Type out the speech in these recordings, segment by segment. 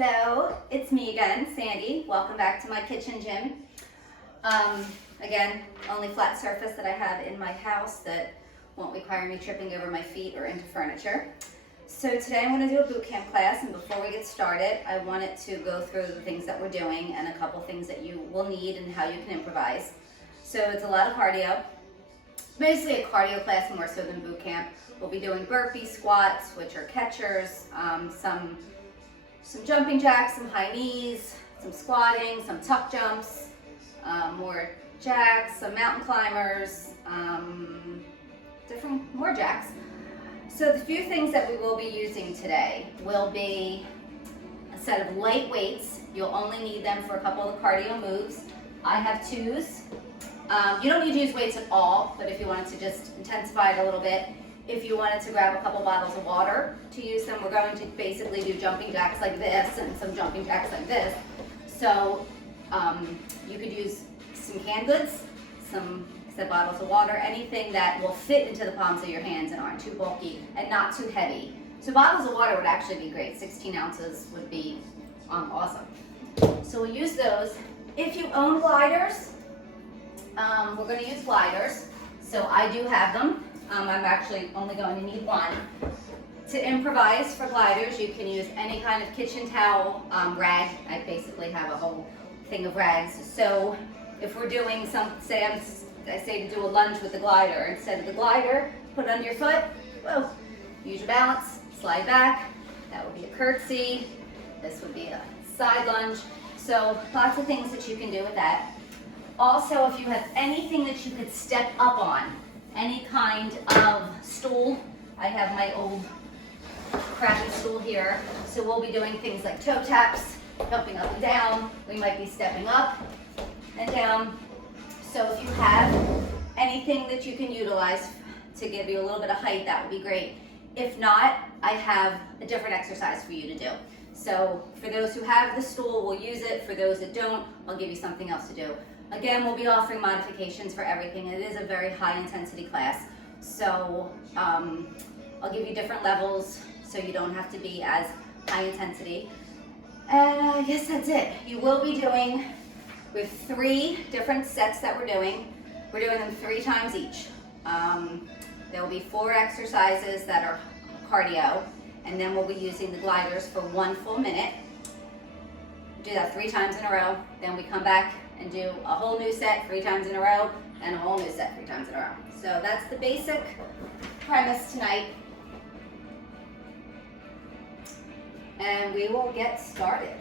Hello, it's me again, Sandy. Welcome back to my kitchen gym. Again, only flat surface that I have in my house that won't require me tripping over my feet or into furniture. So today I'm going to do a boot camp class, and before we get started, I wanted to go through the things that we're doing and a couple things that you will need and how you can improvise. So it's a lot of cardio. Mostly a cardio class more so than boot camp. We'll be doing burpee squats, which are catchers, some jumping jacks, some high knees, some squatting, some tuck jumps, more jacks, some mountain climbers, more jacks. So the few things that we will be using today will be a set of light weights. You'll only need them for a couple of cardio moves. I have twos. You don't need to use weights at all, but if you wanted to just intensify it a little bit, if you wanted to grab a couple bottles of water to use them, we're going to basically do jumping jacks like this and some jumping jacks like this. So you could use some canned goods, some bottles of water, anything that will fit into the palms of your hands and aren't too bulky and not too heavy. So bottles of water would actually be great. 16 ounces would be awesome. So we'll use those. If you own gliders, we're going to use gliders. So I do have them. I'm actually only going to need one. To improvise for gliders, you can use any kind of kitchen towel, rag. I basically have a whole thing of rags. So if we're doing I say to do a lunge with the glider. Instead of the glider, put it under your foot. Whoa. Use your balance, slide back. That would be a curtsy. This would be a side lunge. So lots of things that you can do with that. Also, if you have anything that you could step up on, any kind of stool. I have my old crappy stool here. So we'll be doing things like toe taps, jumping up and down. We might be stepping up and down. So if you have anything that you can utilize to give you a little bit of height, that would be great. If not, I have a different exercise for you to do. So for those who have the stool, we'll use it. For those that don't, I'll give you something else to do. Again, we'll be offering modifications for everything. It is a very high intensity class. So I'll give you different levels so you don't have to be as high intensity. And I guess that's it. You will be doing with 3 different sets that we're doing. We're doing them 3 times each. There will be 4 exercises that are cardio, and then we'll be using the gliders for 1 full minute. Do that 3 times in a row. Then we come back and do a whole new set 3 times in a row, and a whole new set 3 times in a row. So that's the basic premise tonight. And we will get started.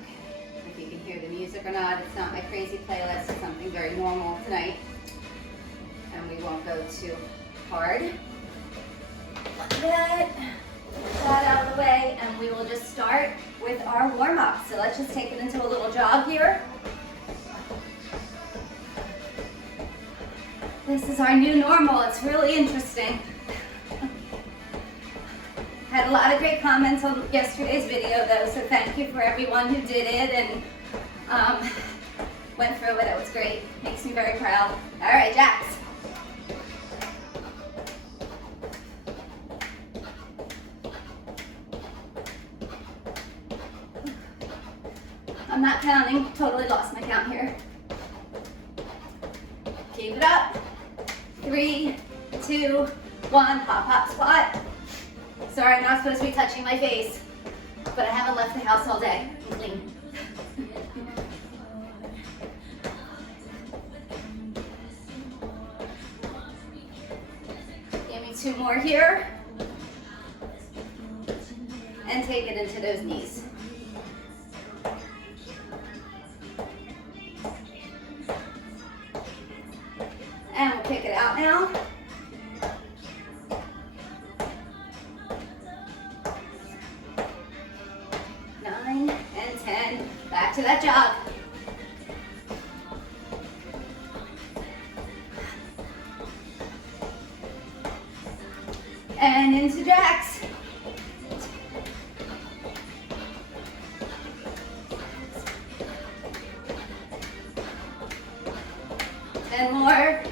Okay, if you can hear the music or not, it's not my crazy playlist, it's something very normal tonight. And we won't go too hard. Like that out of the way, and we will just start with our warm-up. So let's just take it into a little jog here. This is our new normal. It's really interesting. Had a lot of great comments on yesterday's video though, so thank you for everyone who did it and went through it. It was great. Makes me very proud. All right, jacks. I'm not counting, totally lost my count here. Keep it up. 3, 2, 1, hop, hop, squat. Sorry, I'm not supposed to be touching my face, but I haven't left the house all day. I'm clean. Give me 2 more here. And take it into those knees. And we'll kick it out now. Back to that jog. And into jacks. And more.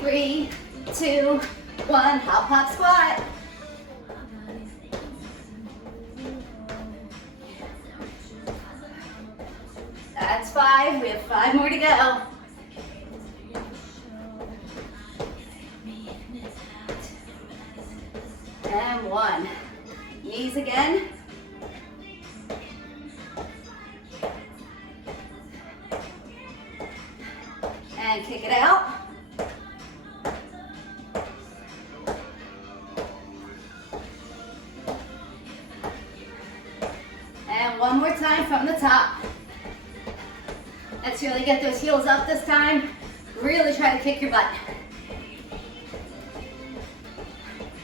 3, 2, 1, hop, hop, squat. That's 5, we have 5 more to go. And 1. Knees again. And kick it out. And one more time from the top. Let's really get those heels up this time. Really try to kick your butt.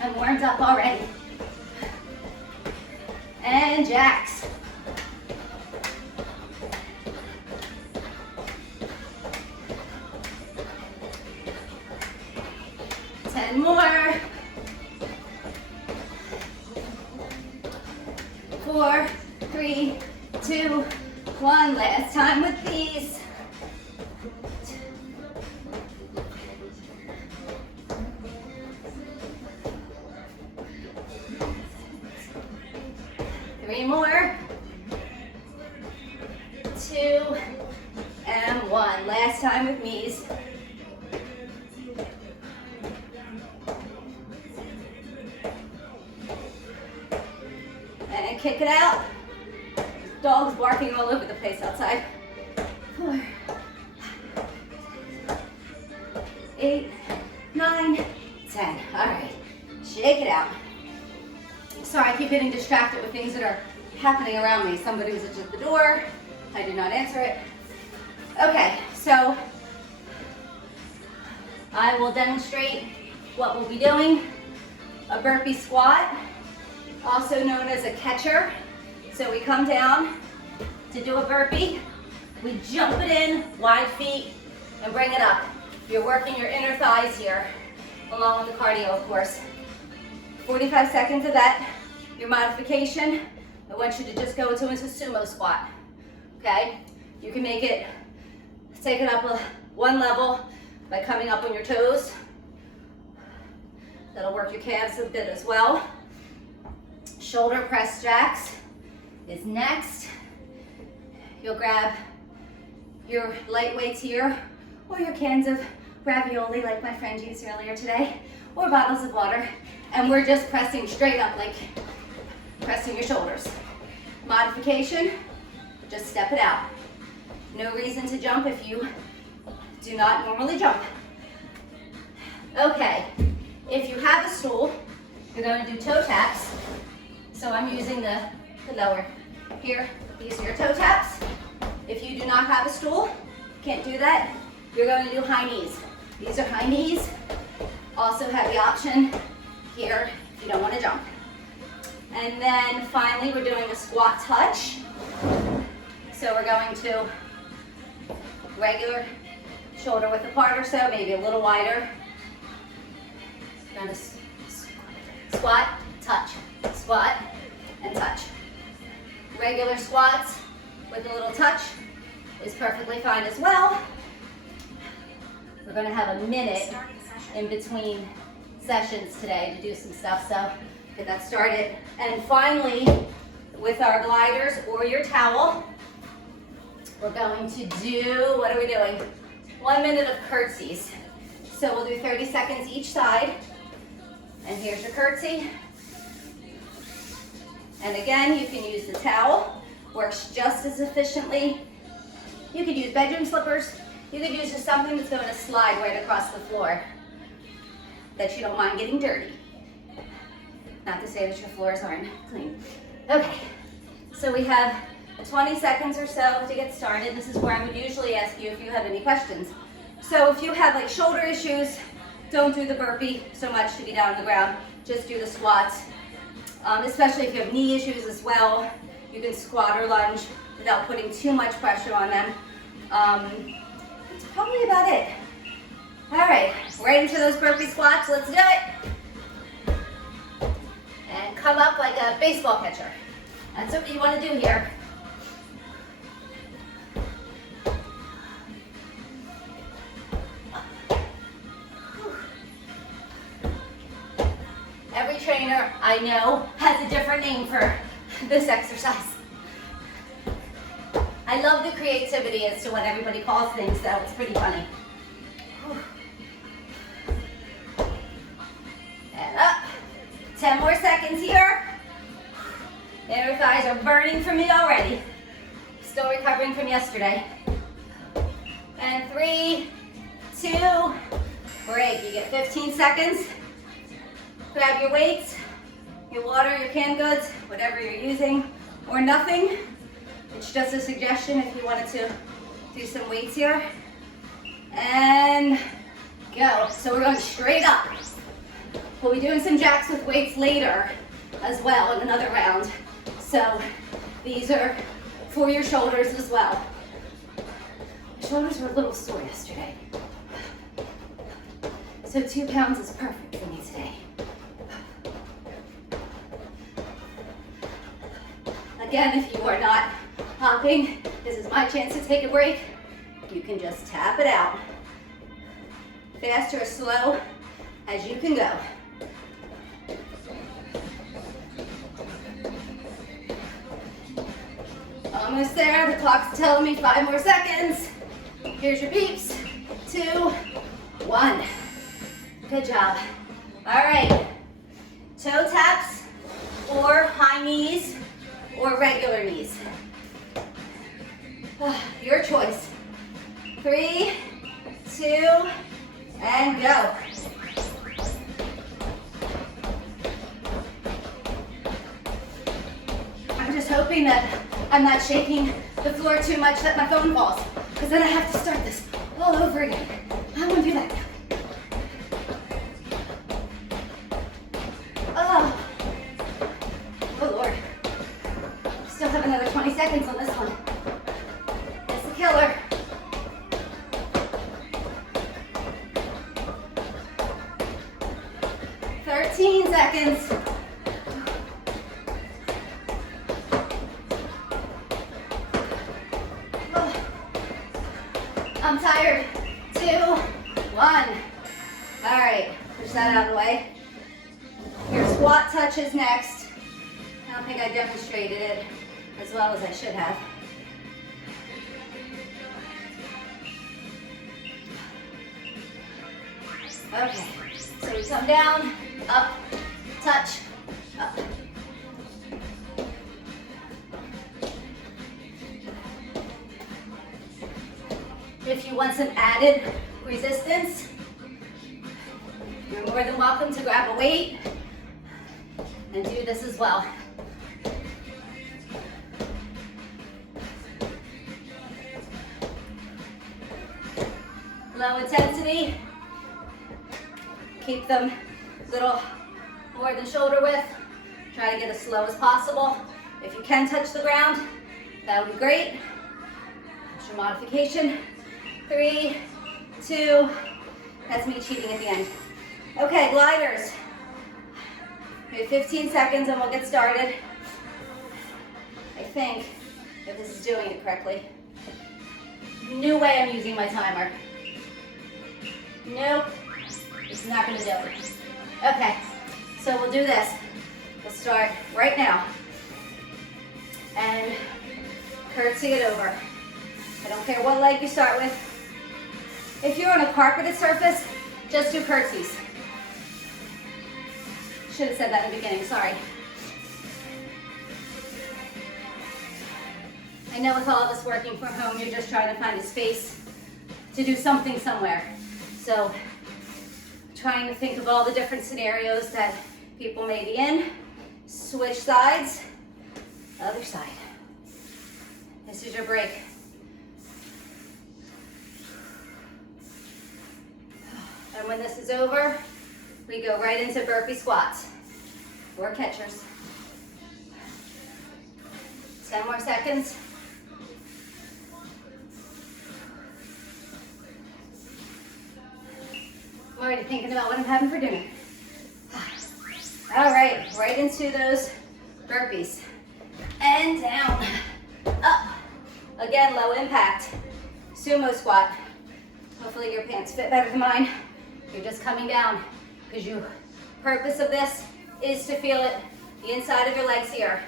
I'm warmed up already. And jacks. Ten more. 4, 3, 2, 1. Last time with these. Three more. 2 and 1. Last time with knees. And kick it out. Dogs barking all over the place outside. 4, 8, 9, 10. All right, shake it out. Sorry, I keep getting distracted with things that are happening around me. Somebody was at the door. I did not answer it. Okay, so I will demonstrate what we'll be doing. A burpee squat, also known as a catcher. So we come down to do a burpee. We jump it in, wide feet, and bring it up. You're working your inner thighs here, along with the cardio, of course. 45 seconds of that. Your modification, I want you to just go into a sumo squat, okay? You can make it, take it up one level by coming up on your toes. That'll work your calves a bit as well. Shoulder press jacks is next. You'll grab your light weights here, or your cans of ravioli like my friend used earlier today, or bottles of water, and we're just pressing straight up, like pressing your shoulders. Modification, just step it out. No reason to jump if you do not normally jump. Okay, if you have a stool, you're going to do toe taps. So I'm using the lower here. These are your toe taps. If you do not have a stool, can't do that, you're going to do high knees. These are high knees. Also have the option here if you don't want to jump. And then finally, we're doing a squat touch. So we're going to regular shoulder width apart or so, maybe a little wider. Going to squat, touch, squat, and touch. Regular squats with a little touch is perfectly fine as well. We're going to have a minute in between sessions today to do some stuff, so get that started. And finally, with our gliders or your towel, we're going to do, what are we doing? 1 minute of curtsies. So we'll do 30 seconds each side. And here's your curtsy. And again, you can use the towel, works just as efficiently. You could use bedroom slippers. You could use just something that's going to slide right across the floor that you don't mind getting dirty. Not to say that your floors aren't clean. Okay, so we have 20 seconds or so to get started. This is where I would usually ask you if you have any questions. So if you have like shoulder issues, don't do the burpee so much to be down on the ground. Just do the squats. Especially if you have knee issues as well, you can squat or lunge without putting too much pressure on them. That's probably about it. All right, right into those burpee squats. Let's do it. And come up like a baseball pitcher. That's what you want to do here. trainer I know has a different name for this exercise. I love the creativity as to what everybody calls things, so it's pretty funny. And up. 10 more seconds here. Inner thighs are burning for me already. Still recovering from yesterday. And 3, 2, break. You get 15 seconds. Grab your weights, your water, your canned goods, whatever you're using, or nothing. It's just a suggestion if you wanted to do some weights here. And go. So we're going straight up. We'll be doing some jacks with weights later as well in another round. So these are for your shoulders as well. My shoulders were a little sore yesterday. So 2 pounds is perfect for me today. Again, if you are not hopping, this is my chance to take a break. You can just tap it out. Fast or slow as you can go. Almost there, the clock's telling me 5 more seconds. Here's your beeps. 2, 1. Good job. All right, toe taps or high knees or regular knees. Your choice. 3, 2, and go. I'm just hoping that I'm not shaking the floor too much that my phone falls, because then I have to start this all over again. I don't want to do that. Oh Lord. Still have another 20 seconds on this one. It's the killer. Seconds. Oh. I'm tired. 2, 1. All right, push that out of the way. Your squat touches next. I don't think I demonstrated it as well as I should have. Okay, so we come down, up, touch, up. If you want some added resistance, you're more than welcome to grab a weight and do this as well. Low intensity. Keep them a little more than shoulder width. Try to get as slow as possible. If you can touch the ground, that would be great. That's your modification. 3, 2, that's me cheating at the end. Okay, gliders. We have 15 seconds and we'll get started. I think, if this is doing it correctly. New way I'm using my timer. Nope, it's not gonna do it. Okay, so we'll do this. We'll start right now. And curtsy it over. I don't care what leg you start with. If you're on a carpeted surface, just do curtsies. Should have said that in the beginning, sorry. I know with all of us working from home, you're just trying to find a space to do something somewhere. So, trying to think of all the different scenarios that people may be in. Switch sides, other side. This is your break. And when this is over, we go right into burpee squats or catchers. 10 more seconds. I'm already thinking about what I'm having for dinner. All right into those burpees. And down, up. Again, low impact. Sumo squat. Hopefully your pants fit better than mine. You're just coming down because the purpose of this is to feel it, the inside of your legs here.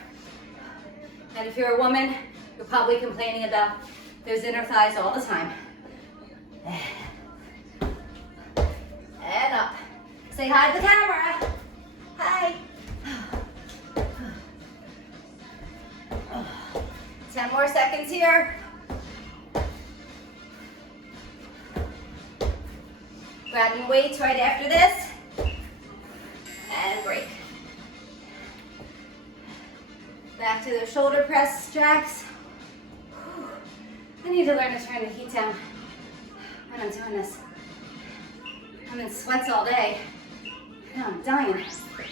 And if you're a woman, you're probably complaining about those inner thighs all the time. And up. Say hi to the camera. Hi. 10 more seconds here. Grabbing weights right after this. And break. Back to those shoulder press jacks. I need to learn to turn the heat down when I'm doing this. I'm in sweats all day. Now I'm dying.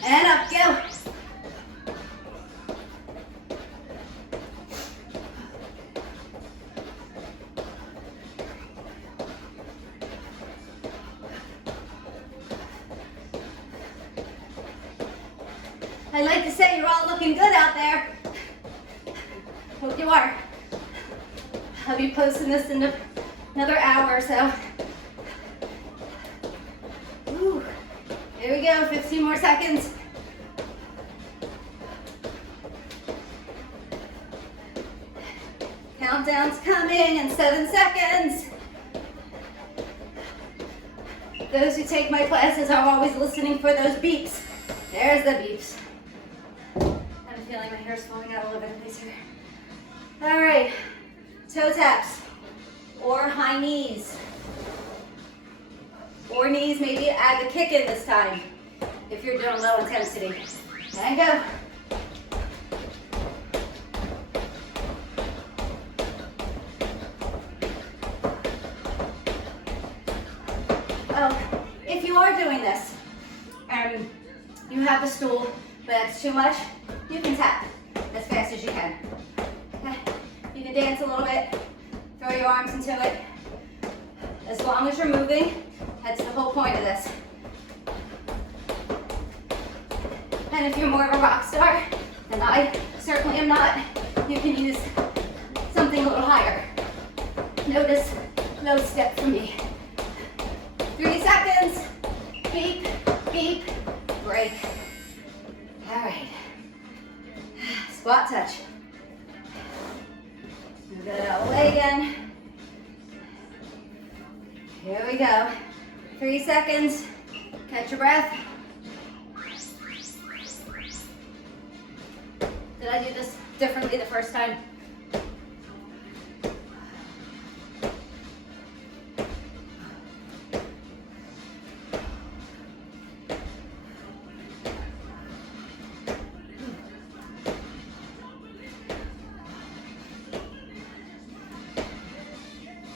And up, go. I like to say you're all looking good out there. Hope you are. I'll be posting this in another hour or so. Ooh. Here we go, 15 more seconds. Countdown's coming in 7 seconds. Those who take my classes are always listening for those beeps. There's the beeps. I'm feeling my hair's falling out all over the place here. All right, toe taps or high knees. Or knees, maybe add the kick in this time if you're doing low intensity. And go. Oh, if you are doing this and you have the stool, but that's too much, you can tap as fast as you can. Okay? You can dance a little bit, throw your arms into it. As long as you're moving, that's the whole point of this. And if you're more of a rock star, and I certainly am not, you can use something a little higher. Notice low step for me. 3 seconds. Beep, beep, break. All right. Squat touch. Move it out of the way again. Here we go. 3 seconds. Catch your breath. Did I do this differently the first time?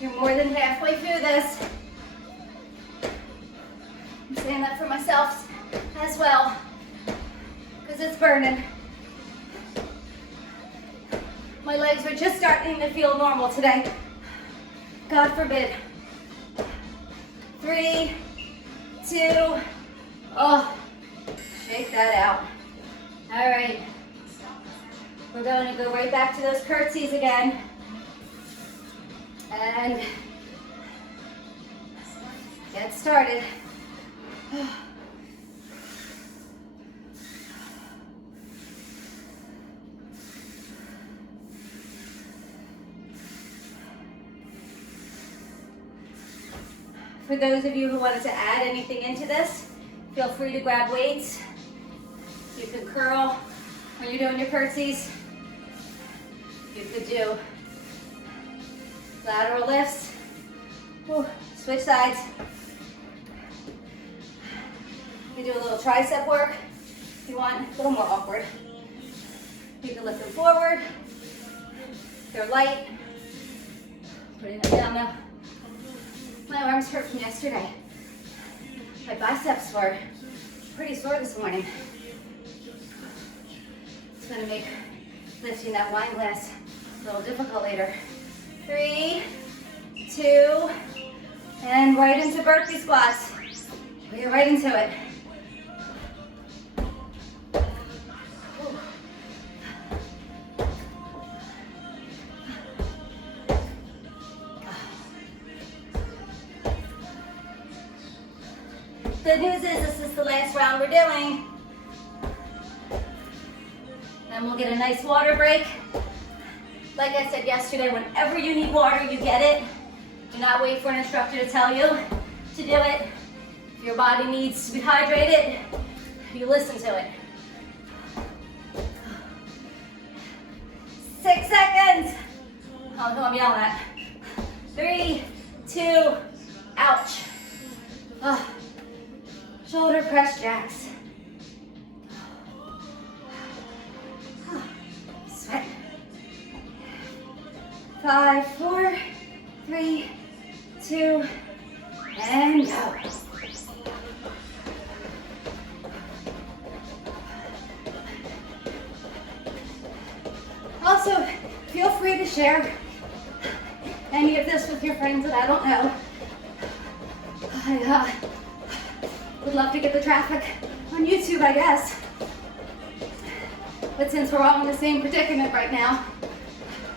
You're more than halfway through this. I'm saying that for myself as well, because it's burning. My legs are just starting to feel normal today. God forbid. 3, 2, oh, shake that out. All right. We're going to go right back to those curtsies again. And get started. For those of you who wanted to add anything into this, feel free to grab weights. You can curl when you're doing your curtsies. You could do lateral lifts. Whew. Switch sides. You can do a little tricep work if you want, a little more awkward. You can lift them forward. They're light. Putting them down now. My arms hurt from yesterday. My biceps were pretty sore this morning. It's gonna make lifting that wine glass a little difficult later. 3, 2, and right into burpee squats. We get right into it. Good news is this is the last round we're doing. Then we'll get a nice water break. Like I said yesterday, whenever you need water, you get it. Do not wait for an instructor to tell you to do it. If your body needs to be hydrated, you listen to it. 6 seconds. Oh, who I'm yelling at. 3, 2, ouch. Oh. Shoulder press jacks. Oh. Sweat. 5, 4, 3, 2, and go. Also, feel free to share any of this with your friends that I don't know. I would love to get the traffic on YouTube, I guess. But since we're all in the same predicament right now,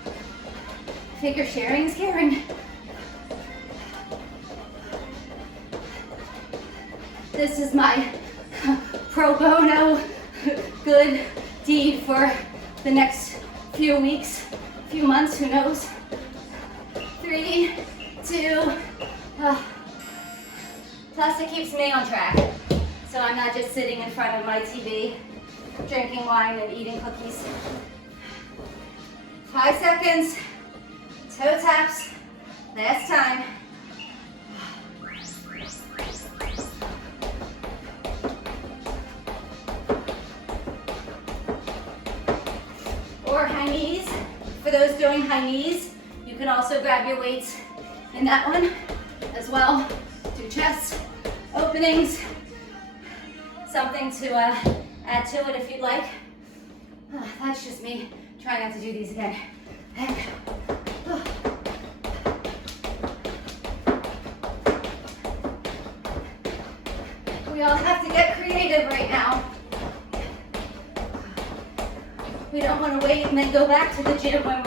I figure sharing is caring. This is my pro bono good deed for the next few weeks, few months, who knows. 3, 2, plus it keeps me on track. So I'm not just sitting in front of my TV, drinking wine and eating cookies. 5 seconds, toe taps, last time. Or high knees. For those doing high knees, you can also grab your weights in that one as well. Do chest openings. Something to add to it if you'd like. Oh, that's just me trying not to do these again. And, oh. We all have to get creative right now. We don't want to wait and then go back to the gym when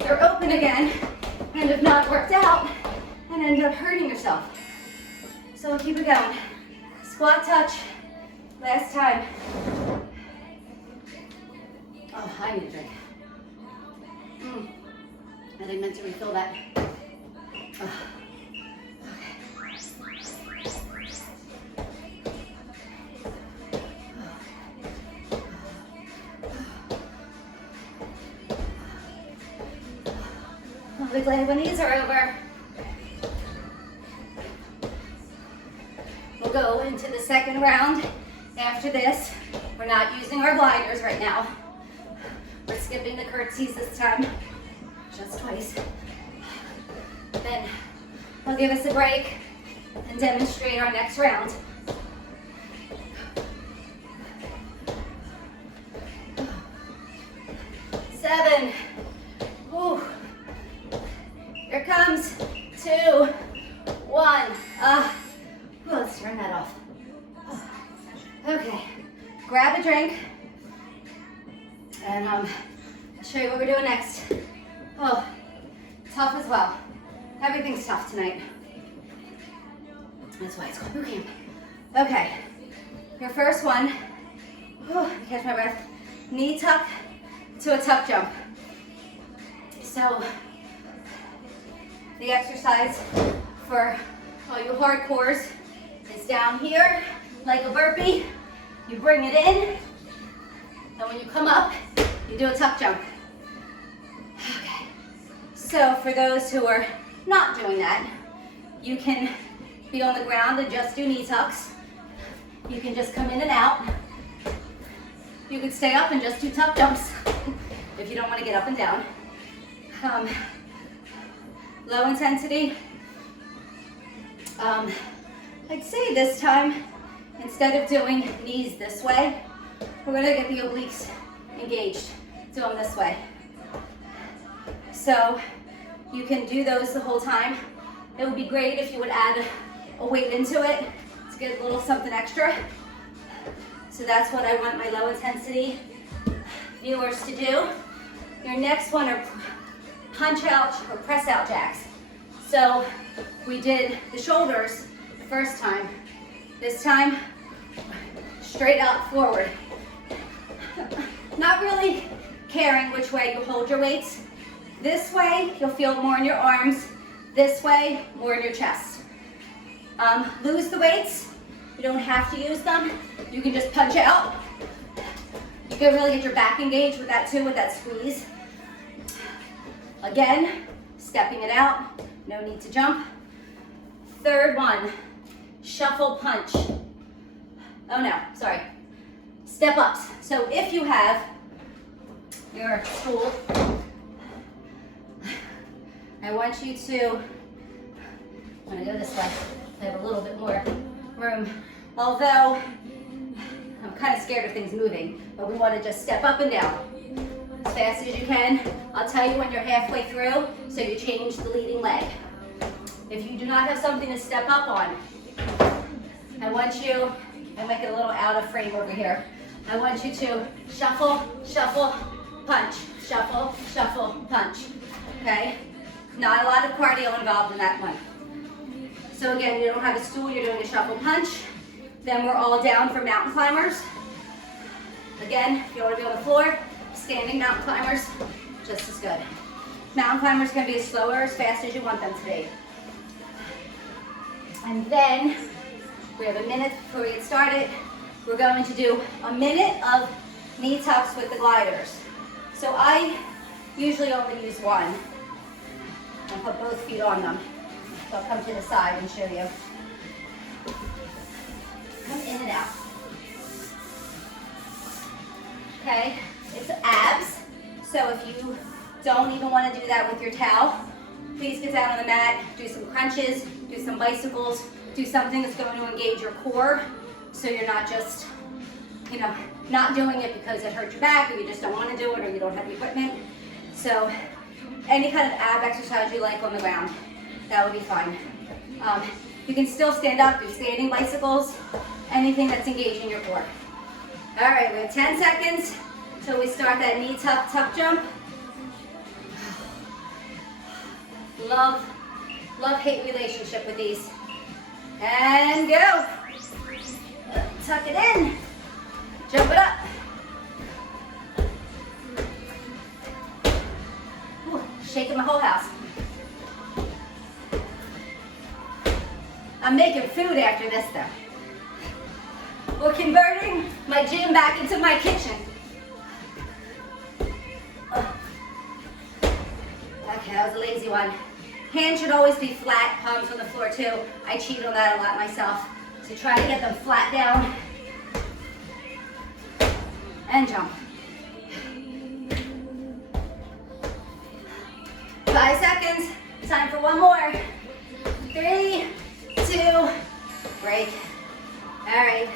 they're open again and have not worked out and end up hurting yourself. So we'll keep it going. Squat touch. Last time. Oh, I need a drink. I didn't meant to refill that. Oh. I'll be glad when these are over. We'll go into the second round. After this, we're not using our gliders right now. We're skipping the curtsies this time, just twice. Then I'll give us a break and demonstrate our next round. Seven. Ooh. Here comes 2, 1. Let's turn that off. Okay, grab a drink, and I'll show you what we're doing next. Oh, tough as well. Everything's tough tonight. That's why it's called boot camp. Okay, your first one, catch my breath, knee tuck to a tuck jump. So, the exercise for all you hardcores is down here, like a burpee. You bring it in, and when you come up, you do a tuck jump. Okay. So for those who are not doing that, you can be on the ground and just do knee tucks. You can just come in and out. You can stay up and just do tuck jumps if you don't want to get up and down. Low intensity. I'd say this time, instead of doing knees this way, we're gonna get the obliques engaged. Do them this way. So you can do those the whole time. It would be great if you would add a weight into it to get a little something extra. So that's what I want my low intensity viewers to do. Your next one are punch out or press out jacks. So we did the shoulders the first time. This time, straight out forward. not really caring which way you hold your weights. This way, you'll feel it more in your arms. This way, more in your chest. Lose the weights. You don't have to use them. You can just punch out. You can really get your back engaged with that too, with that squeeze. Again, stepping it out. No need to jump. Third one, shuffle punch. Oh no, sorry. Step ups. So if you have your stool, I want you to, I'm gonna go this way. I have a little bit more room. Although, I'm kind of scared of things moving, but we want to just step up and down as fast as you can. I'll tell you when you're halfway through, so you change the leading leg. If you do not have something to step up on, I want you, I make it a little out of frame over here. I want you to shuffle, shuffle, punch, shuffle, shuffle, punch, okay? Not a lot of cardio involved in that one. So again, you don't have a stool, you're doing a shuffle punch. Then we're all down for mountain climbers. Again, if you want to be on the floor, standing mountain climbers, just as good. Mountain climbers can be as slow or as fast as you want them to be. And then, we have a minute before we get started. We're going to do a minute of knee tucks with the gliders. So I usually only use one and put both feet on them. So I'll come to the side and show you. Come in and out. Okay, it's abs. So if you don't even want to do that with your towel, please get down on the mat, do some crunches, do some bicycles, do something that's going to engage your core so you're not just, you know, not doing it because it hurts your back or you just don't want to do it or you don't have the equipment. So any kind of ab exercise you like on the ground, that would be fine. You can still stand up, do standing bicycles, anything that's engaging your core. All right, we have 10 seconds till we start that knee tuck, tuck jump. Love-hate relationship with these. And go. Tuck it in. Jump it up. Ooh, shaking my whole house. I'm making food after this though. We're converting my gym back into my kitchen. Okay, that was a lazy one. Hands should always be flat, palms on the floor too. I cheat on that a lot myself. So try to get them flat down. And jump. 5 seconds. Time for one more. 3, 2, break. All right.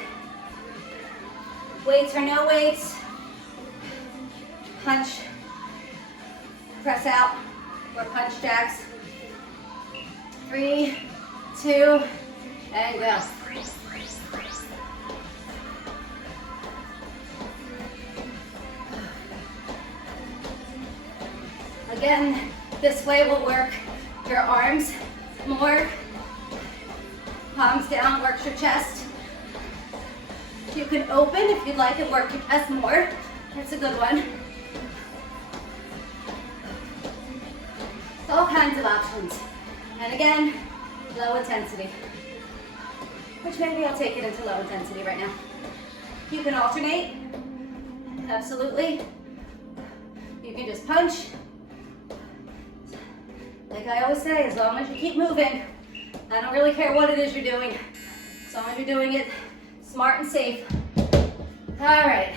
Weights or no weights. Punch. Press out. Or punch jacks. 3, 2, and go. Again, this way will work your arms more. Palms down, works your chest. You can open if you'd like it, work your chest more. That's a good one. All kinds of options. And again, low intensity. Which maybe I'll take it into low intensity right now. You can alternate. Absolutely. You can just punch. Like I always say, as long as you keep moving, I don't really care what it is you're doing. As long as you're doing it smart and safe. All right.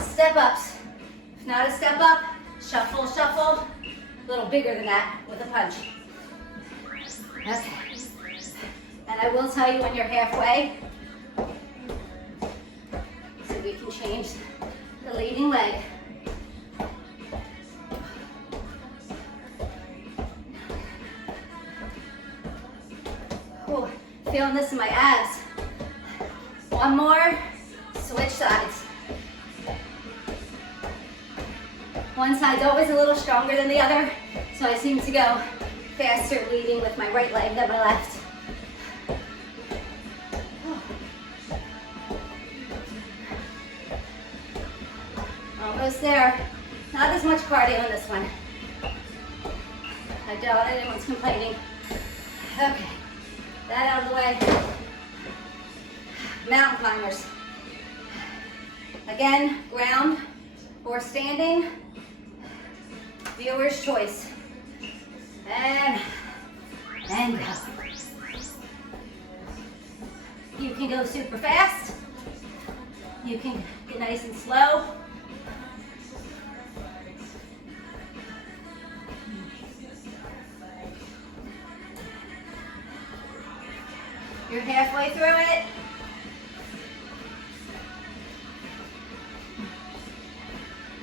Step ups. If not a step up, shuffle, shuffle. A little bigger than that with a punch. Okay. And I will tell you when you're halfway, so we can change the leading leg. Ooh, feeling this in my abs. One more, switch sides. One side's always a little stronger than the other, so I seem to go faster leading with my right leg than my left. Almost there. Not as much cardio in this one. I doubt anyone's complaining. Okay, that out of the way. Mountain climbers. Again, ground or standing. Viewer's choice. And go. You can go super fast. You can get nice and slow. You're halfway through it.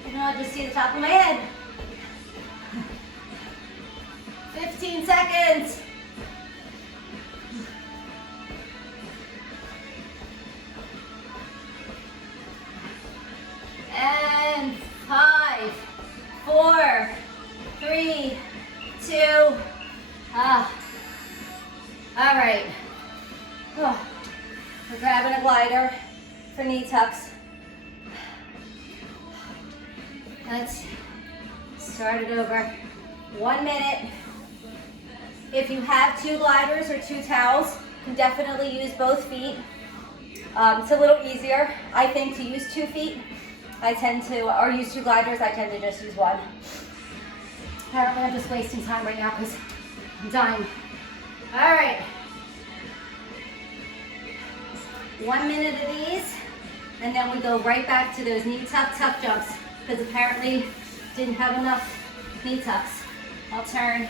You know, I'll just see the top of my head. 15 seconds. And 5, 4, 3, 2. All right. Oh, we're grabbing a glider for knee tucks. Let's start it over. 1 minute. If you have 2 gliders or 2 towels, you can definitely use both feet. It's a little easier, I think, to use 2 feet. Or use 2 gliders, I tend to just use 1. Apparently I'm just wasting time right now because I'm dying. All right. 1 minute of these, and then we go right back to those knee tuck jumps because apparently didn't have enough knee tucks. I'll turn.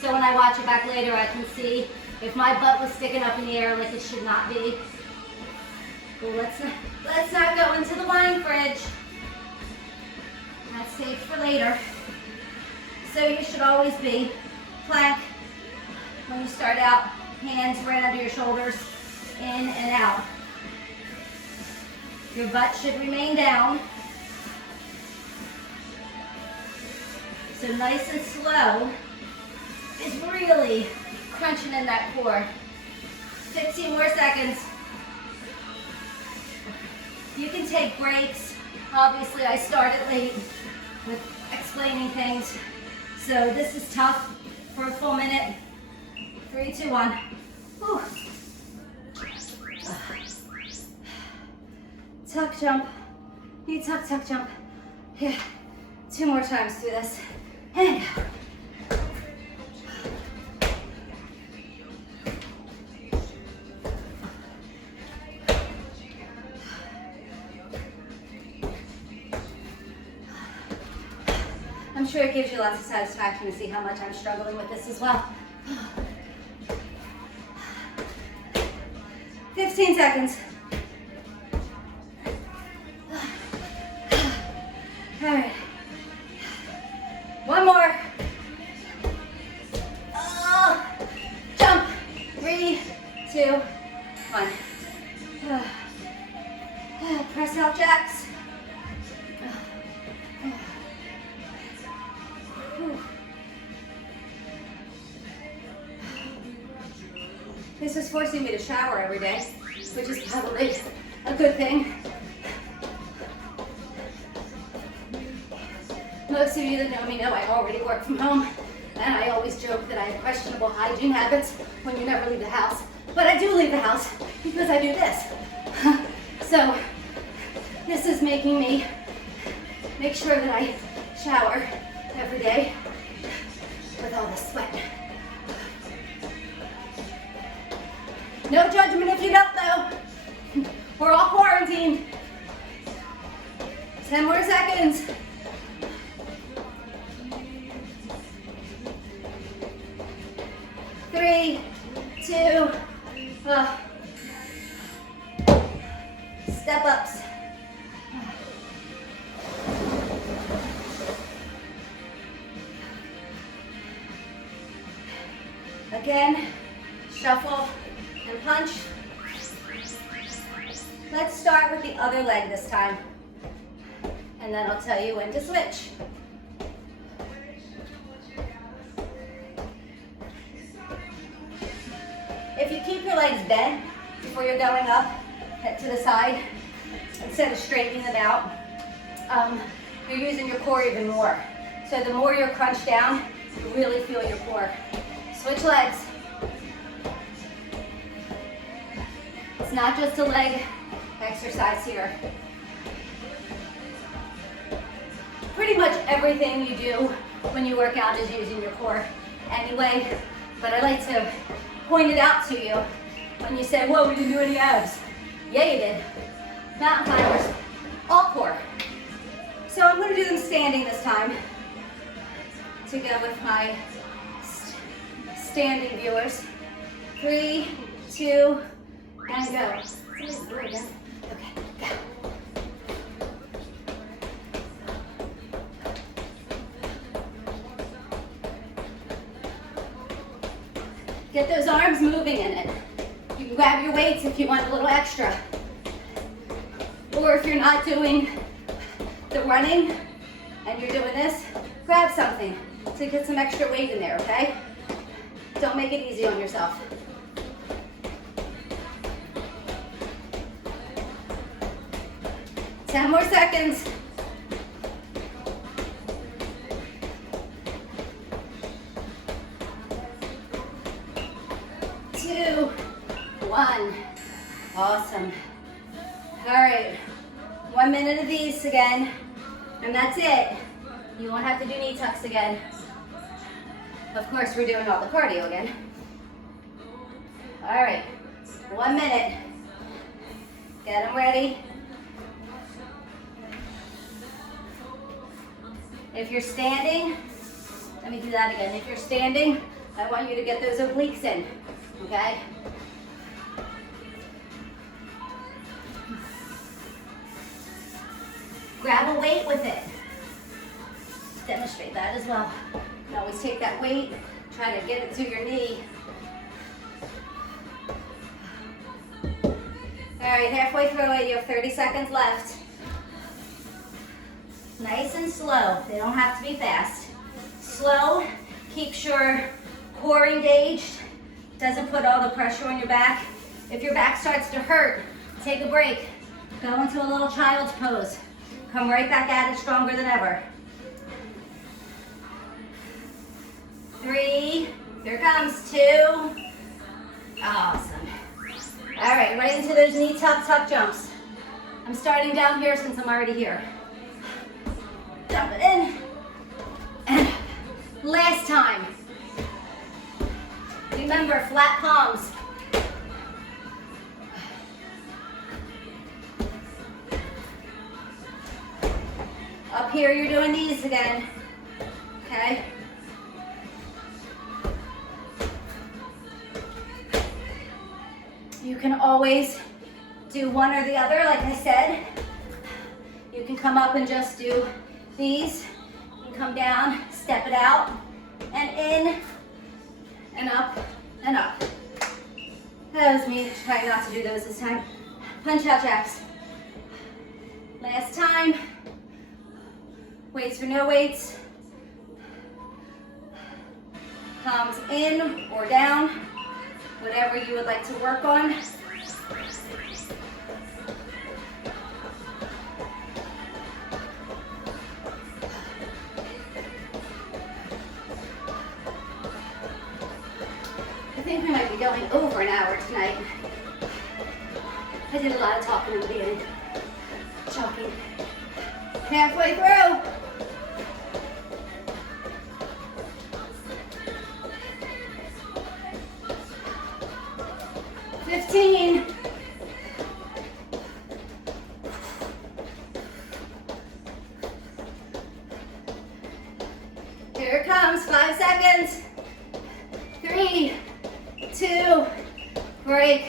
So when I watch it back later, I can see if my butt was sticking up in the air like it should not be. Well, let's not go into the wine fridge. That's safe for later. So you should always be plank when you start out, hands right under your shoulders, in and out. Your butt should remain down. So nice and slow is really crunching in that core. 15 more seconds. You can take breaks. Obviously, I started late with explaining things. So this is tough for a full minute. 3, 2, 1. Whew. Tuck jump. Knee tuck jump. Yeah. 2 more times through this. And go. I'm sure it gives you lots of satisfaction to see how much I'm struggling with this as well. 15 seconds. All right. 1 more. Oh, jump. 3, 2, 1. Press out jacks. This is forcing me to shower every day, which is probably a good thing. Most of you that know me know I already work from home, and I always joke that I have questionable hygiene habits when you never leave the house. But I do leave the house because I do this. So this is making me make sure that I shower every day with all this sweat. No judgment if you don't though. We're all quarantined. 10 more seconds. 3, 2, step ups. Again, shuffle and punch. Let's start with the other leg this time, and then I'll tell you when to switch. If you keep your legs bent before you're going up, head to the side, instead of straightening them out, you're using your core even more. So the more you're crunched down, you really feel your core. Switch legs. It's not just a leg exercise here. Pretty much everything you do when you work out is using your core anyway, but I like to point it out to you when you say, whoa, we didn't do any abs. Yeah, you did. Mountain climbers, all core. So I'm going to do them standing this time to go with my standing viewers. 3, 2, and go. Okay, go. Get those arms moving in it. You can grab your weights if you want a little extra. Or if you're not doing the running and you're doing this, grab something to get some extra weight in there, okay? Don't make it easy on yourself. Ten more seconds. 2, 1. Awesome. All right, 1 minute of these again, and that's it. You won't have to do knee tucks again. Of course, we're doing all the cardio again. All right, 1 minute. Get them ready. If you're standing, let me do that again. If you're standing, I want you to get those obliques in, okay? Grab a weight with it. Demonstrate that as well. You can always take that weight, try to get it to your knee. All right, halfway through it, you have 30 seconds left. Nice and slow. They don't have to be fast. Slow keeps your core engaged. Doesn't put all the pressure on your back. If your back starts to hurt, take a break. Go into a little child's pose. Come right back at it stronger than ever. 3, here comes 2. Awesome. All right, right into those knee tuck jumps. I'm starting down here since I'm already here. Dump it in. And last time. Remember, flat palms. Up here, you're doing these again, okay? You can always do one or the other, like I said. You can come up and just do these. You can come down, step it out, and in, and up, and up. That was me trying not to do those this time. Punch out jacks. Last time. Weights or no weights. Palms in or down, whatever you would like to work on. I think we might be going over an hour tonight. I did a lot of talking in the beginning. Choking. Halfway through. 15. Here it comes, 5 seconds. 3, 2, break.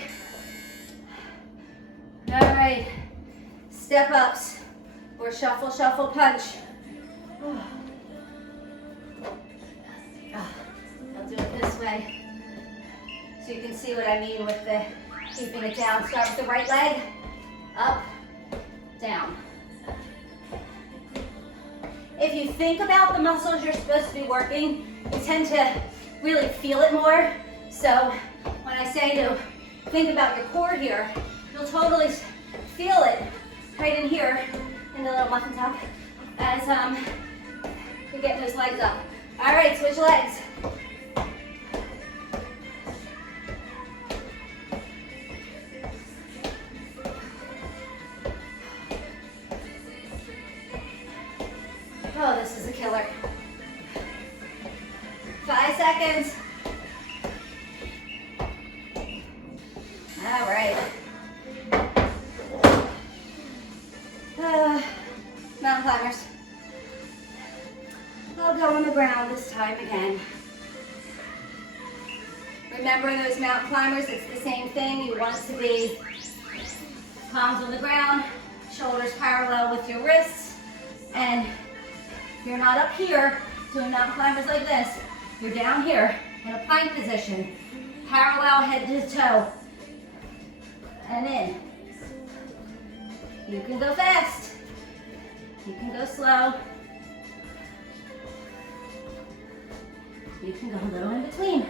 All right, step ups or shuffle, shuffle, punch. I'll do it this way so you can see what I mean with the keeping it down. Start with the right leg, up, down. If you think about the muscles you're supposed to be working, you tend to really feel it more. So when I say to think about your core here, you'll totally feel it right in here in the little muffin top as you're getting those legs up. All right, switch legs. Oh, this is a killer. 5 seconds. All right. Mountain climbers. I'll go on the ground this time again. Remembering those mountain climbers, it's the same thing. You want it to be palms on the ground, shoulders parallel with your wrists, and you're not up here doing mountain climbers like this. You're down here in a plank position, parallel head to toe, and in. You can go fast. You can go slow. You can go a little in between.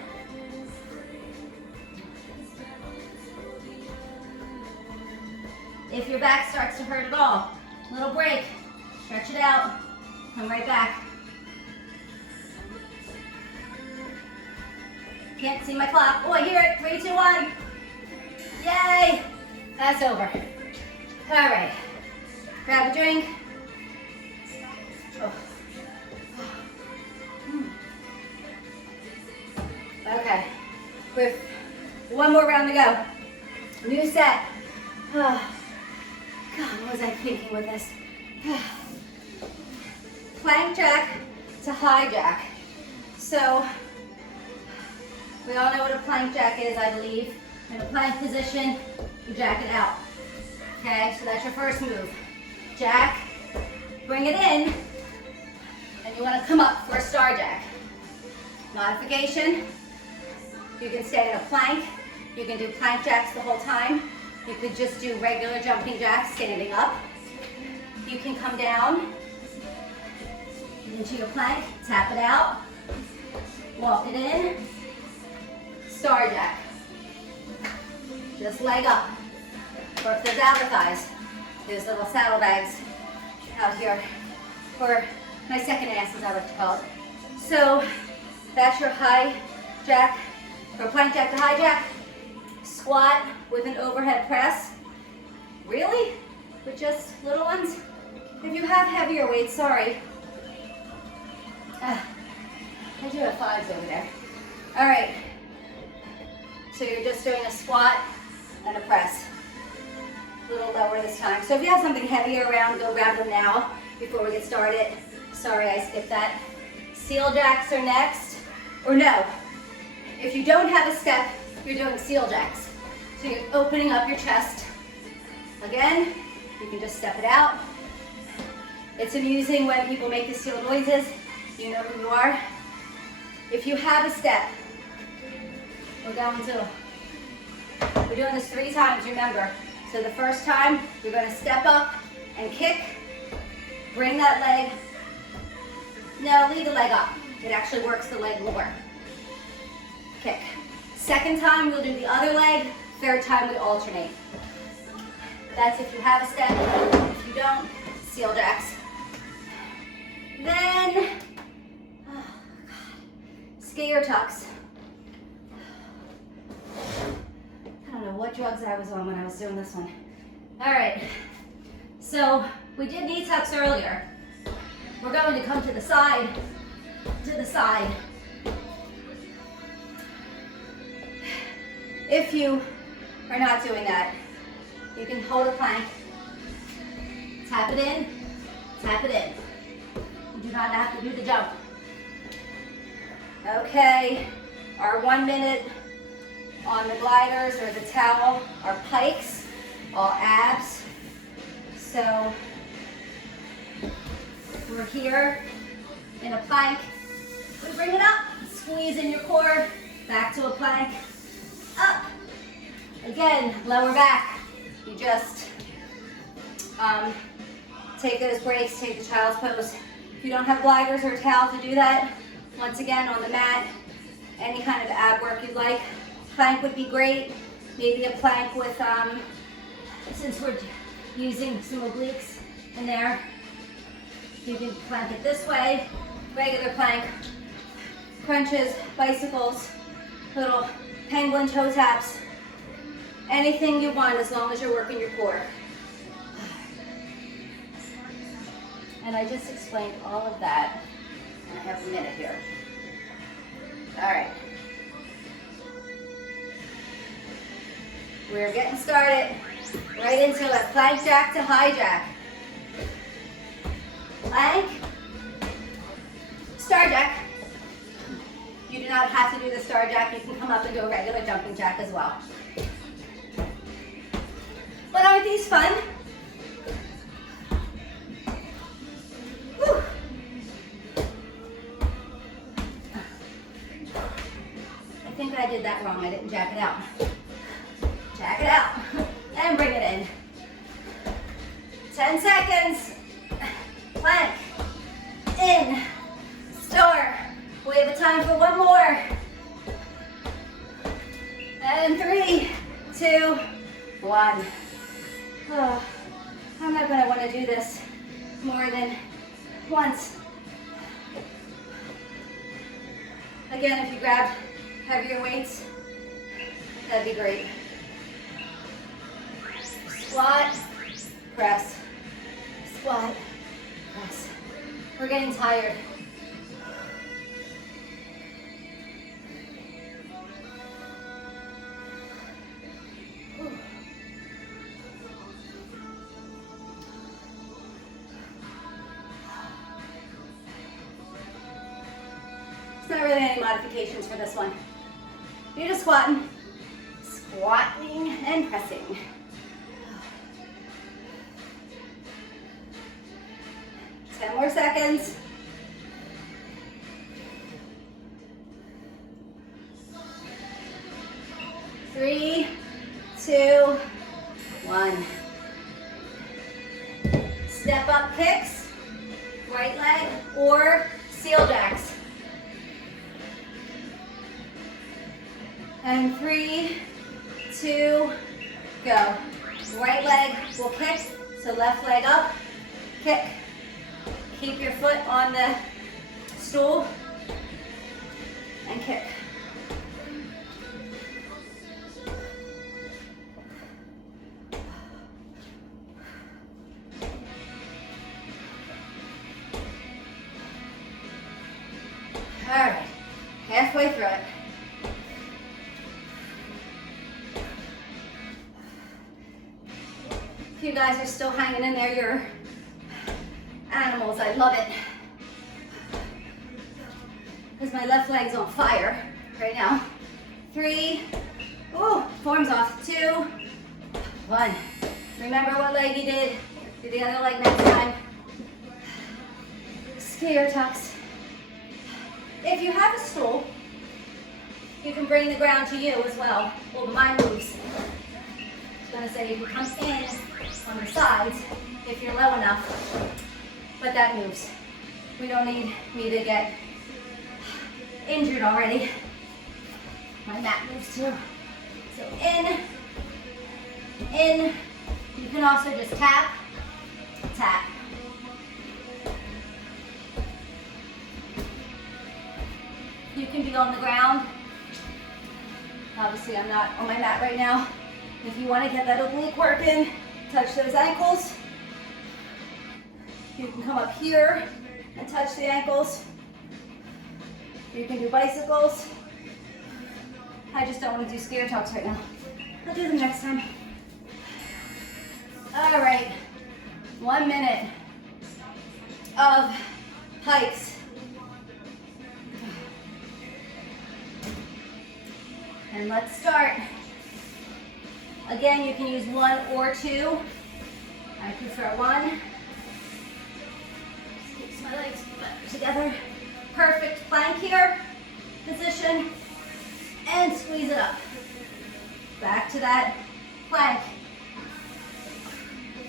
If your back starts to hurt at all, little break, stretch it out, come right back. Can't see my clock. Oh, I hear it. 3, 2, 1. Yay! That's over. All right. Grab a drink. Oh. Okay. With one more round to go. New set. Oh. God, what was I thinking with this? Plank jack to high jack. So, we all know what a plank jack is, I believe. In a plank position, you jack it out. Okay, so that's your first move. Jack, bring it in, and you want to come up for a star jack. Modification, you can stay in a plank. You can do plank jacks the whole time. You could just do regular jumping jacks standing up. You can come down into your plank, tap it out, walk it in, star jack. Just leg up. Or if there's outer thighs, there's little saddlebags out here, or my second ass as I like to call it. So that's your high jack, or plank jack to high jack. Squat with an overhead press. Really? With just little ones? If you have heavier weights, sorry. I do have 5s over there. All right. So you're just doing a squat and a press. A little lower this time. So if you have something heavier around, go grab them now before we get started. Sorry, I skipped that. Seal jacks are next. Or no, if you don't have a step, you're doing seal jacks. So you're opening up your chest. Again, you can just step it out. It's amusing when people make the seal noises. You know who you are. If you have a step, we're doing this 3 times, remember. So the first time, you're gonna step up and kick. Bring that leg. No, leave the leg up. It actually works the leg more. Kick. Second time, we'll do the other leg. Third time, we alternate. That's if you have a step. If you don't, seal jacks. Then, oh God, skier tucks. I don't know what drugs I was on when I was doing this one. All right, so we did knee tucks earlier. We're going to come to the side, If you are not doing that, you can hold a plank, tap it in, tap it in. You do not have to do the jump. Okay, our 1 minute on the gliders or the towel are pikes, all abs. So we're here in a plank. We bring it up, squeeze in your core, back to a plank, up. Again, lower back. You just take those breaks, take the child's pose. If you don't have gliders or a towel to do that, once again on the mat, any kind of ab work you'd like. Plank would be great. Maybe a plank with, since we're using some obliques, in there. You can plank it this way, regular plank, crunches, bicycles, little penguin toe taps, anything you want as long as you're working your core. And I just explained all of that, and I have a minute here. All right. We're getting started right into a plank jack to high jack. Plank, star jack. You do not have to do the star jack. You can come up and do a regular jumping jack as well. But aren't these fun? Whew. I think I did that wrong. I didn't jack it out. Jack it out and bring it in. 10 seconds. Plank, in, star. We have a time for one more. And 3, 2, 1. Oh, I'm not going to want to do this more than once. Again, if you grab heavier weights, that'd be great. Squat, press, squat, press. We're getting tired. It's not really any modifications for this one. You're just squatting, squatting and pressing. 10 more seconds. 3, 2, 1. Step up kicks, right leg, or seal jacks. And 3, 2, go. Right leg will kick, so left leg up, kick. Keep your foot on the stool and kick. All right, halfway through it. If you guys are still hanging in there, you're animals. I love it. Because my left leg's on fire right now. 3, ooh, form's off. 2, 1. Remember what leg you did. Do the other leg next time. Scare tucks. If you have a stool, you can bring the ground to you as well. Well, mine moves. I was gonna say you can come in on the sides if you're low enough, but that moves. We don't need me to get injured already. My mat moves too. So in. You can also just tap, tap. You can be on the ground. Obviously, I'm not on my mat right now. If you want to get that oblique work in, touch those ankles. You can come up here and touch the ankles. You can do bicycles. I just don't want to do scare talks right now. I'll do them next time. All right, 1 minute of hikes. And let's start. Again, you can use 1 or 2. I prefer 1. Just keeps my legs better together. Perfect plank here. Position and squeeze it up. Back to that plank.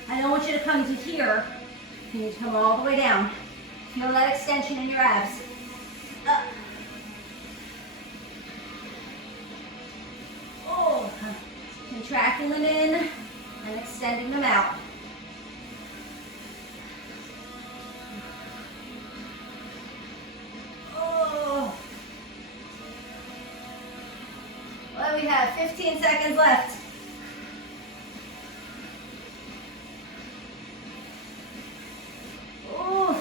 I don't want you to come to here. You need to come all the way down. Feel that extension in your abs. Up. Oh, contracting them in and extending them out. What do we have? 15 seconds left. Ooh.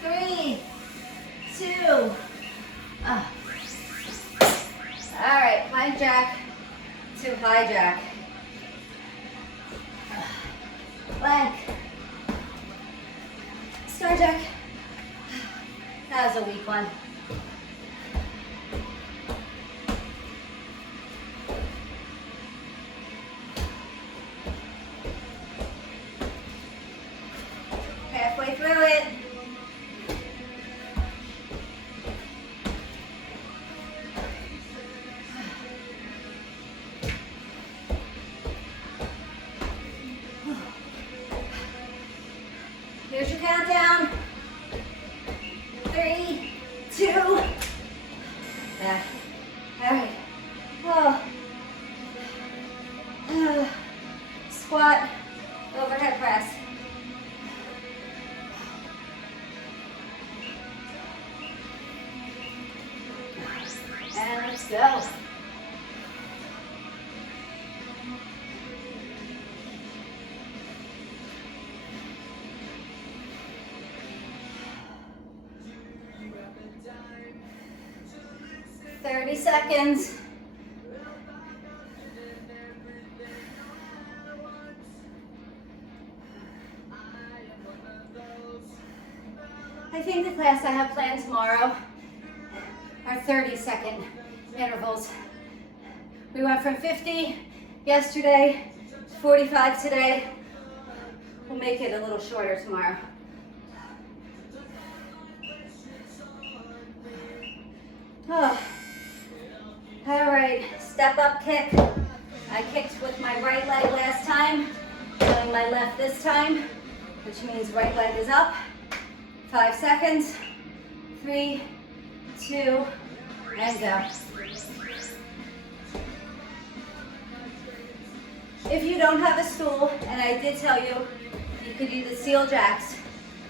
3, 2. All right, plank jack to high jack. Plank. Star jack. That was a weak one. Halfway through it. Here's your countdown. 3, 2. Yeah. All right. Squat, overhead press. And let's go. Thirty seconds. I think the class I have planned tomorrow are 30-second intervals. We went from 50 yesterday to 45 today. We'll make it a little shorter tomorrow. Oh. All right, step up kick. I kicked with my right leg last time, doing my left this time, which means right leg is up. 5 seconds. 3, 2, and go. If you don't have a stool, and I did tell you, you could do the seal jacks.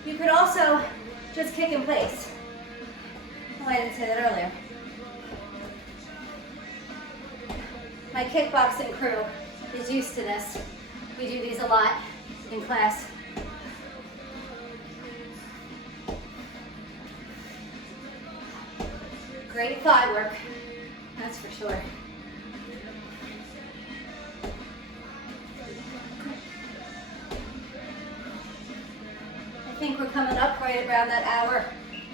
You could also just kick in place. Oh, I didn't say that earlier. My kickboxing crew is used to this. We do these a lot in class. Great thigh work, that's for sure. I think we're coming up right around that hour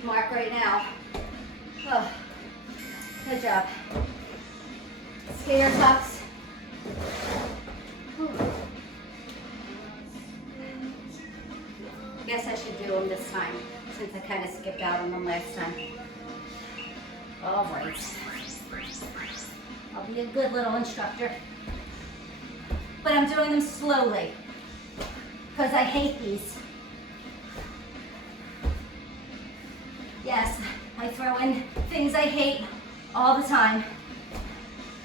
mark right now. Oh, good job. Skater tucks. Guess I should do them this time, since I kind of skipped out on them last time. All right. I'll be a good little instructor. But I'm doing them slowly, because I hate these. Yes, I throw in things I hate all the time.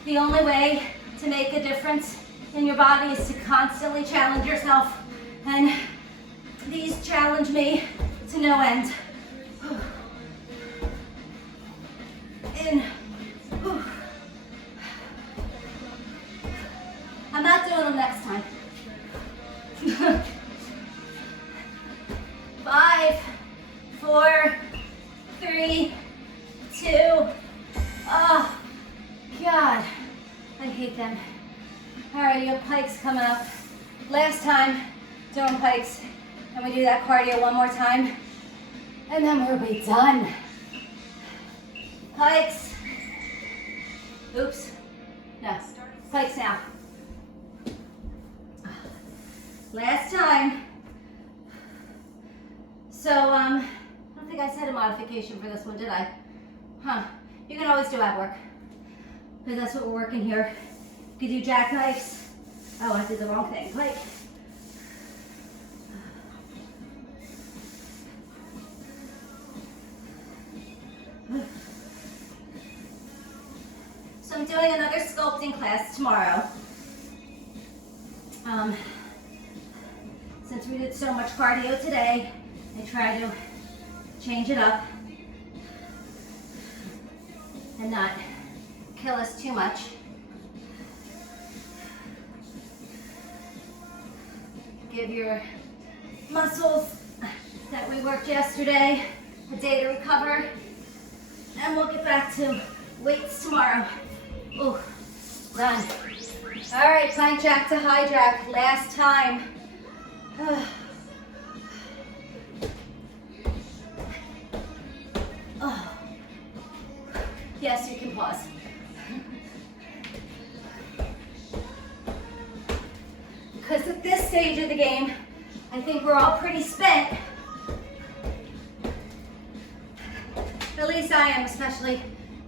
The only way to make a difference in your body is to constantly challenge yourself. And these challenge me to no end. In. I'm not doing them next time. 5, 4, 3, 2. Oh, God. I hate them. All right, you have pikes coming up. Last time, doing pikes. And we do that cardio one more time. And then we'll be done. Pikes. Oops. No. Pikes now. Last time. So, I don't think I said a modification for this one, did I? Huh. You can always do ab work, because that's what we're working here. You can do jackknives. Oh, I did the wrong thing. Like, so I'm doing another sculpting class tomorrow. Since we did so much cardio today, I try to change it up. and not kill us too much. Give your muscles that we worked yesterday a day to recover, and we'll get back to weights tomorrow. Ooh, done. All right, plank jack to high jack, last time. Oh. Yes, you can pause. Because at this stage of the game, I think we're all pretty spent. At least I am, especially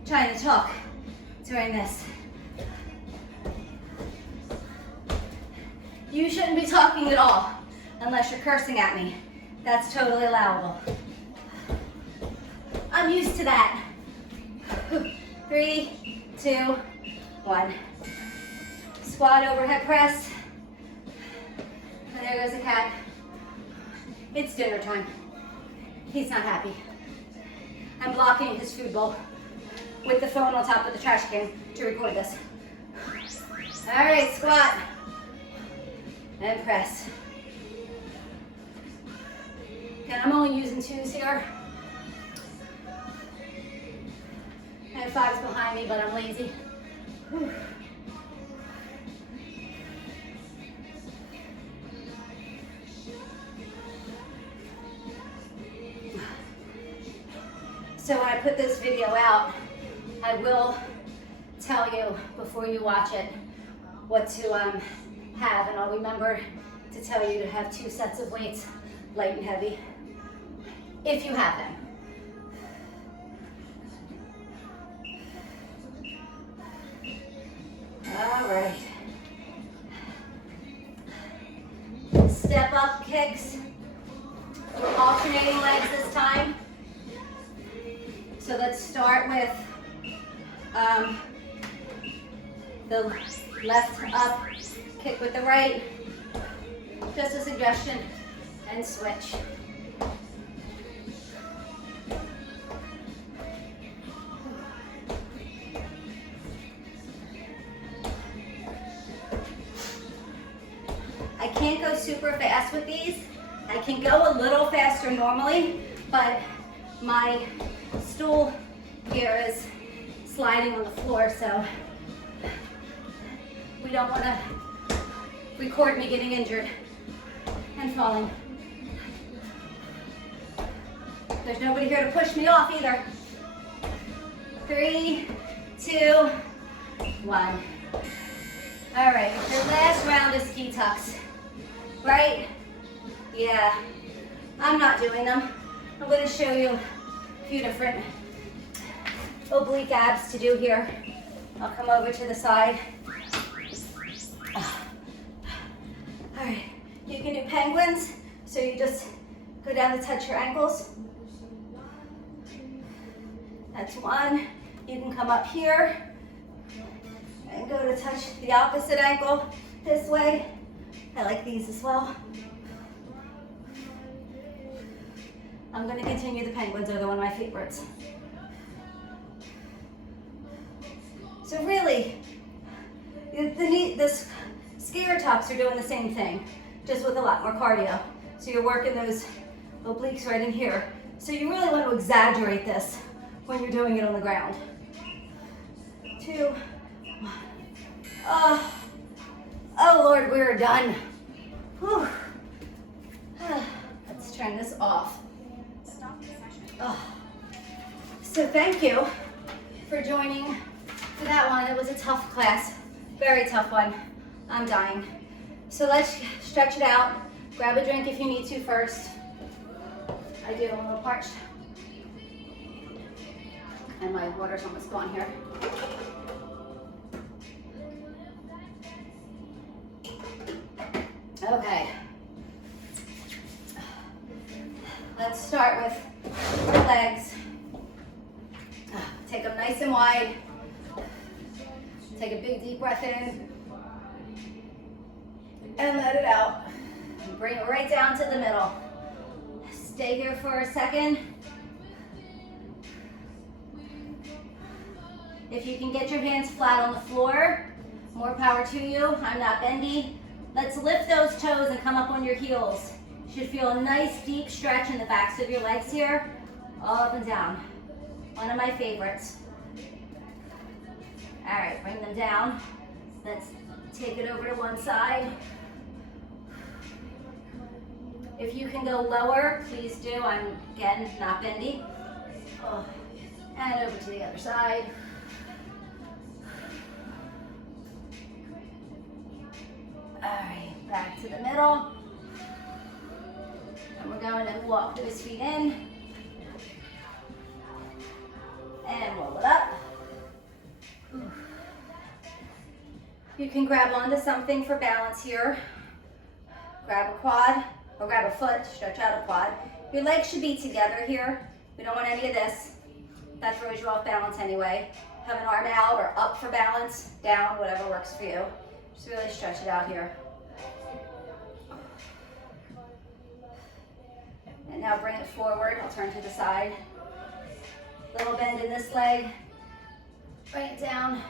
trying to talk during this. You shouldn't be talking at all unless you're cursing at me. That's totally allowable. I'm used to that. 3, 2, 1. Squat overhead press. And there goes the cat. It's dinner time. He's not happy. I'm blocking his food bowl with the phone on top of the trash can to record this. All right, squat and press. Again, I'm only using 2s here. I have 5s behind me, but I'm lazy. Whew. So when I put this video out, I will tell you before you watch it what to have, and I'll remember to tell you to have 2 sets of weights, light and heavy, if you have them. All right. Step up kicks. We're alternating legs this time. So let's start with the left up, kick with the right. Just a suggestion, and switch. I can't go super fast with these. I can go a little faster normally, but my stool here is sliding on the floor, so we don't want to record me getting injured and falling. There's nobody here to push me off either. 3, 2, 1. All right, your last round is ski tucks, right? Yeah, I'm not doing them. I'm going to show you a few different oblique abs to do here. I'll come over to the side. All right, you can do penguins. So you just go down to touch your ankles. That's 1. You can come up here and go to touch the opposite ankle this way. I like these as well. I'm going to continue the penguins, they're one of my favorites. So really, the skier tucks are doing the same thing, just with a lot more cardio. So you're working those obliques right in here. So you really want to exaggerate this when you're doing it on the ground. 2, 1. Oh Lord, we're done. Whew. Let's turn this off. Oh. So thank you for joining for that one. It was a tough class, very tough one. I'm dying. So let's stretch it out. Grab a drink if you need to first. I do, I'm a little parched. And my water's almost gone here. Okay. Let's start with our legs. Take them nice and wide. Take a big deep breath in. And let it out. Bring it right down to the middle. Stay here for a second. If you can get your hands flat on the floor, more power to you. I'm not bendy. Let's lift those toes and come up on your heels. You should feel a nice deep stretch in the backs of your legs here, all up and down. One of my favorites. All right, bring them down. Let's take it over to one side. If you can go lower, please do. I'm, again, not bendy. And over to the other side. All right, back to the middle. And we're going to walk those feet in. And roll it up. You can grab onto something for balance here. Grab a quad or grab a foot, stretch out a quad. Your legs should be together here. We don't want any of this. That throws you off balance anyway. Have an arm out or up for balance, down, whatever works for you. Just really stretch it out here. And now bring it forward. I'll turn to the side. Little bend in this leg. Bring it down.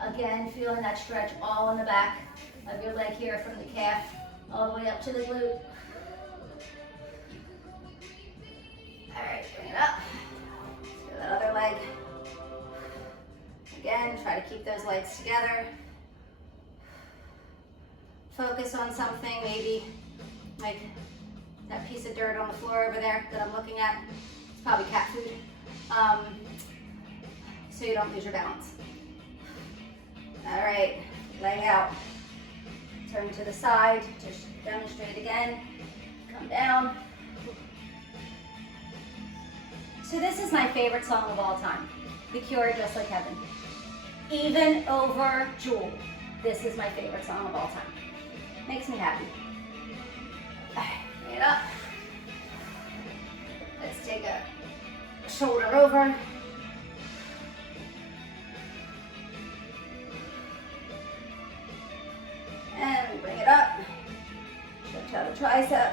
Again, feeling that stretch all in the back of your leg here from the calf all the way up to the glute. All right, bring it up. Do that other leg. Again, try to keep those legs together. Focus on something, maybe like that piece of dirt on the floor over there that I'm looking at. It's probably cat food. So you don't lose your balance. All right, leg out. Turn to the side, just demonstrate again. Come down. So this is my favorite song of all time, The Cure, Just Like Heaven. Even over Jewel, this is my favorite song of all time. Makes me happy. All right, bring it up. Let's take a shoulder over. And bring it up. Stretch out a tricep.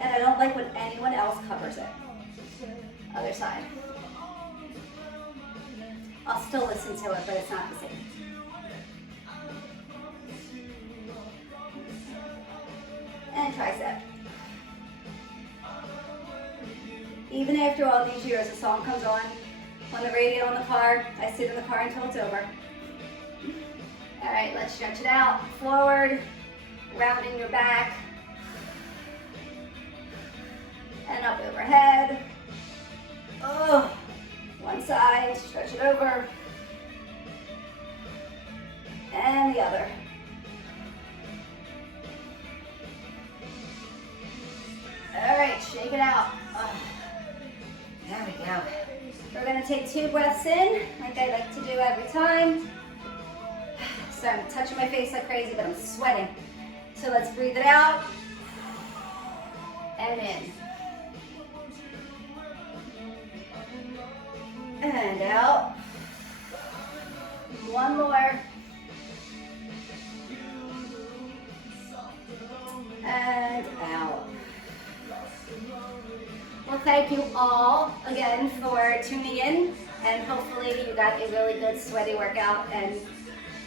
And I don't like when anyone else covers it. Other side. I'll still listen to it, but it's not the same. And tricep. Even after all these years, a song comes on the radio in the car. I sit in the car until it's over. All right, let's stretch it out. Forward, rounding your back. And up overhead. Oh, one side, stretch it over. And the other. All right, shake it out. Oh. There we go. We're gonna take 2 breaths in, like I like to do every time. So I'm touching my face like crazy, but I'm sweating. So let's breathe it out. And in. And out. One more. And out. Well, thank you all again for tuning in, and hopefully you got a really good sweaty workout, and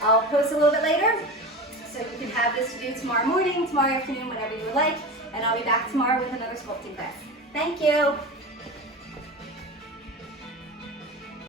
I'll post a little bit later so you can have this to do tomorrow morning, tomorrow afternoon, whenever you would like, and I'll be back tomorrow with another sculpting class. Thank you.